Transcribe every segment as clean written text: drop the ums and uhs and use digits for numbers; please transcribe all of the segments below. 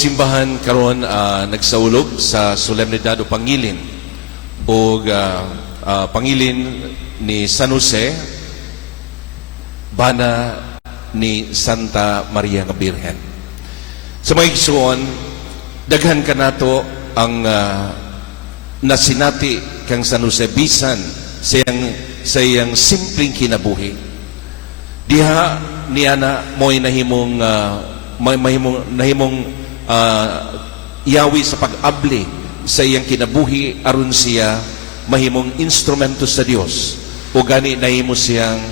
simbahan karon nagsaulog sa solemnidad o pangilin o pangilin ni San Jose bana ni Santa Maria nga Birhen. Sa mga igsoon, daghan ka nato ang nasinati kang San Jose bisan sa iyang simpleng kinabuhi. Diha niya na mo'y nahimong iyawi sa pag-abli sa iyang kinabuhi aron siya mahimong instrumento sa Dios o gani nahimo siyang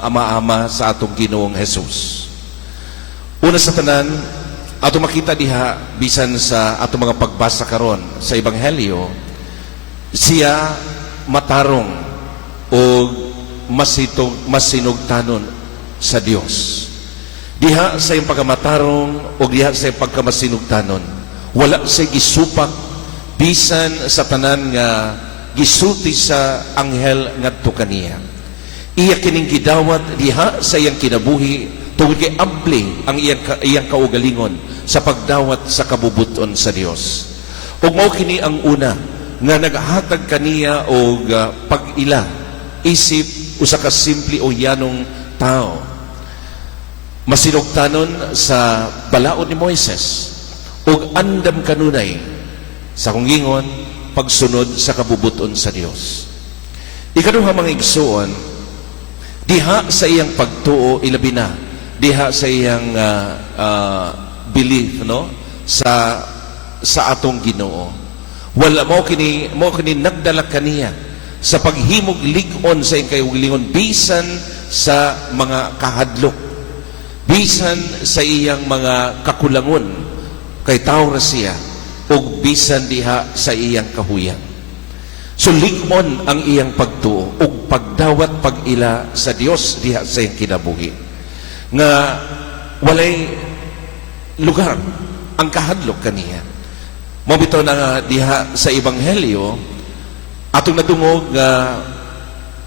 ama-ama sa atong Ginoong Jesus. Una sa tanan, ato makita diha bisan sa atong mga pagbasa karon sa Ebanghelyo, siya matarong o masinugtanon sa Dios. Diha sa iyang pagkamatarong o diha sa iyang pagkamasinugtanon, wala sa gisupak bisan sa tanan nga gisulti sa anghel ngadto kaniya. Iya kining gidawat diha sa iyang kinabuhi tungod kay abli ang iyang kaugalingon sa pagdawat sa kabubuton sa Dios. Ug mao kini ang una nga naghatag kaniya og pag-ila isip usa ka simple o yanong tao. Masinugtanon sa balaod ni Moises ug andam kanunay sa kung gingon pagsunod sa kabubuton sa Dios. Ikaduha mga igsoon, diha sa iyang pagtuo ilabi na diha sa iyang belief no sa atong Ginoo. Wala mo kini nagdala kaniya sa paghimog lig-on sa iyang kaugalingon bisan sa mga kahadlok, bisan sa iyang mga kakulangon kay tao ra siya ug bisan diha sa iyang kahuyang. So lig-on ang iyang pagtuo ug pagdawat pag-ila sa Dios diha sa iyang kinabuhi nga walay lugar ang kahadlok kaniya. Mabito na nga diha sa Ebanghelyo atong nadungog nga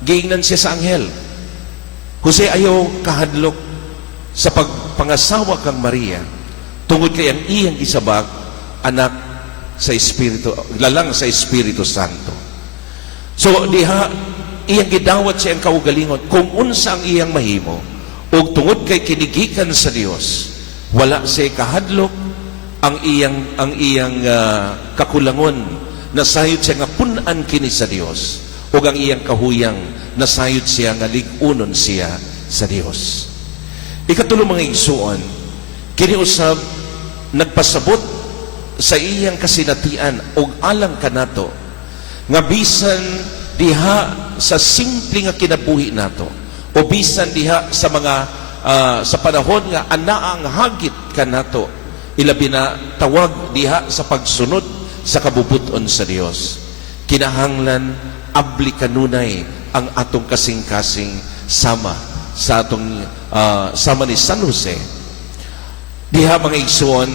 giingnan siya sa anghel. Jose ayaw kahadlok sa pagpangasawa kang Maria tungod kay ang iyang gisabag anak sa Espiritu, lalang sa Espiritu Santo. So diha iyang gidawat sa iyang kaugalingon kung unsa ang iyang mahimo ug tungod kay kinigikan sa Dios wala siya kahadlok ang iyang kakulangon nasayod siya nga punan kini sa Dios ug ang iyang kahuyang nasayod siya nga lig-unon siya sa Dios. Ikatulo mga igsuon, kini usab nagpasabot sa iyang kasinatian ug alang kanato nga bisan diha sa simple nga kinabuhi nato o bisan diha sa mga sa panahon nga anaang hagit kanato ilabi na tawag diha sa pagsunod sa kabubuton sa Dios. Kinahanglan abli kanunay ang atong kasing-kasing sama sa atong sama ni San Jose. Diha mga igsoon,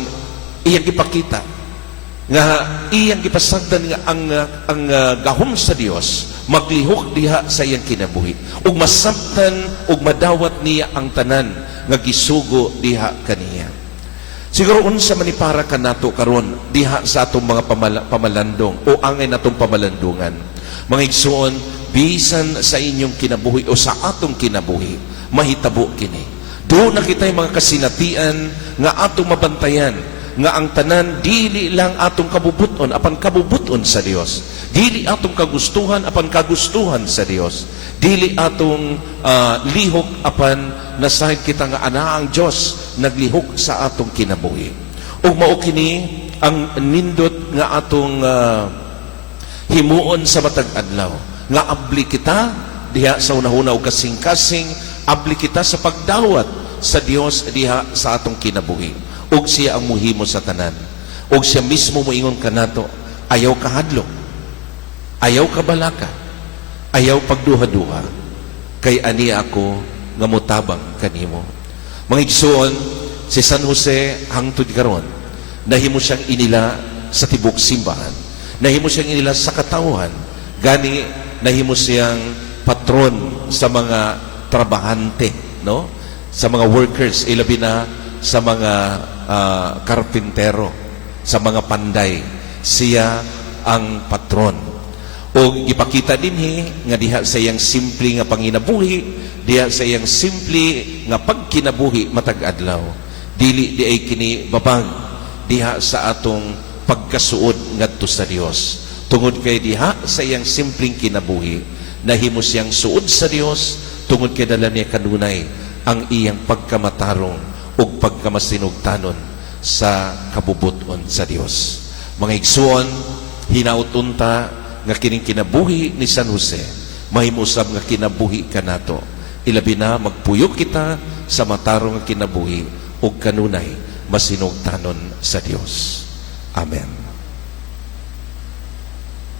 iyang ipakita nga iyang ipasagdan nga ang gahom sa Dios maglihok diha sa iyang kinabuhi ug masabtan ug madawat niya ang tanan nga gisugo diha kaniya. Siguro unsa man para kanato karon diha sa atong mga pamalandong o angay natong pamalandungan. Mga igsoon, bisan sa inyong kinabuhi o sa atong kinabuhi, mahitabo kini. Doon na kita'y mga kasinatian nga atong mabantayan nga ang tanan dili lang atong kabubuton apan kabubuton sa Dios. Dili atong kagustuhan apan kagustuhan sa Dios. Dili atong lihok apan nasayod kita nga anaang Dios naglihok sa atong kinabuhi. Ug mao kini ang nindot nga atong himuon sa matag adlaw nga abli kita diha sa unahuna og kasing-kasing, abli kita sa pagdawat sa Dios diha sa atong kinabuhi. Ug siya ang muhimo sa tanan. Ug siya mismo moingon kanato, ayaw kahadlok, ayaw kabalaka, ayaw pagduha-duha, kay ani ako nga mutabang kanimo. Mga igsoon, si San Jose hangtod karon nahimo siyang inila sa tibok simbahan, nahimo siyang inila sa katawhan, gani nahimo siyang patron sa mga trabahante, no? Sa mga workers, ilabi na sa mga karpintero, sa mga panday. Siya ang patron. O ipakita dinhi nga diha sa iyang simple nga panginabuhi, diha sa iyang simple nga pagkinabuhi matag adlaw. Dili di ay kini babag diha sa atong pagkasuod ngadto sa Dios. Tungod kay diha sa iyang simpleng kinabuhi, nahimo siyang suod sa Dios, tungod kay dala niya kanunay ang iyang pagkamatarong ug pagkamasinugtanon sa kabubuton sa Dios. Mga igsuon, hinautunta nga kining kinabuhi ni San Jose, mahimusab nga kinabuhi kanato. Ilabi na magpuyo kita sa matarong nga kinabuhi ug kanunay masinugtanon sa Dios. Amen.